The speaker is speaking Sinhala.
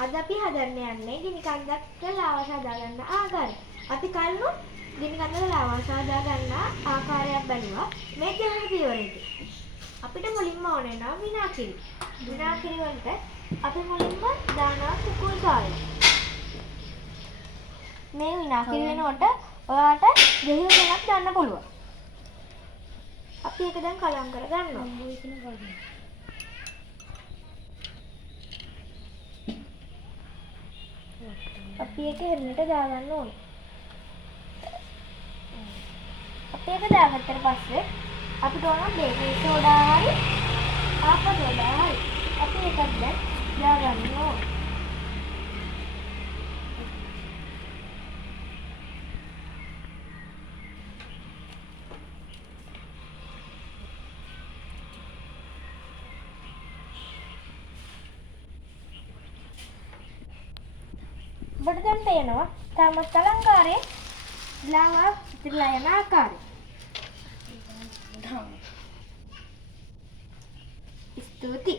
අද අපි හදන්න යන්නේ ගිනි කන්දක් ලාවා සාදා ගන්න ආකාරය. අපි කලින් ගිනි කන්දක ලාවා සාදා ගන්න ආකාරයක් බලුවා. මේ දෙවෙනි පියවරේදී අපිට මුලින්ම ඕනේ නම් විනාකිරි. විනාකිරි වලට අපි මුලින්ම දානවා කුකුල් කාලේ. මේ විනාකිරි වෙනකොට ඔයාට දෙහිව දෙකක් දාන්න පුළුවන්. අපි ඒක දැන් කලම් කර ගන්නවා. අපි ඒක එන්නට දාගන්න ඕනේ. අපි ඒක දාගත්තට පස්සේ අපිට ඕන බේකින් සෝඩා හරි ආපෝ සෝඩා හරි. අපි ඒකත් දැන් දාගන්න ඕනේ. ඔබට දැන් පේනවා තාමත් අලංකාරයේ ලාවා ඉතිරිලා යන ආකාරය. ස්තුතියි.